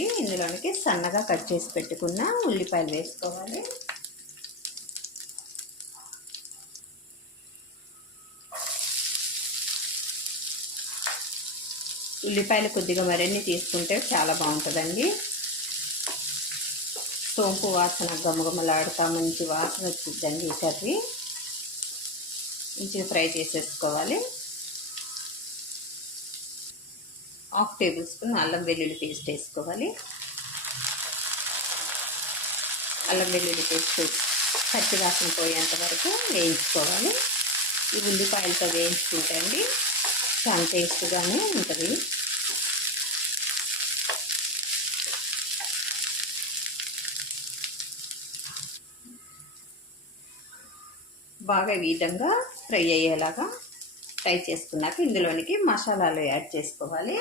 ఇందులోనికి సన్నగా కట్ చేసి పెట్టుకున్న ఉల్లిపాయలు వేసుకోవాలి. ఉల్లిపాయలు కొద్దిగా మరిన్ని తీసుకుంటే చాలా బాగుంటుందండి. సోంపు వాసన గమగమలాడుతా మంచి వాసన వచ్చిందండి ఈ కర్రీ. మంచిగా ఫ్రై చేసేసుకోవాలి. హాఫ్ టేబుల్ స్పూన్ అల్లం వెల్లుల్లి పేస్ట్ వేసుకోవాలి. అల్లం వెల్లుల్లి పేస్ట్ పచ్చి వాసన పోయేంత వరకు వేయించుకోవాలి. ఈ ఉల్లిపాయలతో వేయించుకుంటే అండి చాలా టేస్ట్గానే ఉంటుంది. బాగా ఈ విధంగా ఫ్రై అయ్యేలాగా ఫ్రై చేసుకున్నాక ఇందులోనికి మసాలాలు యాడ్ చేసుకోవాలి.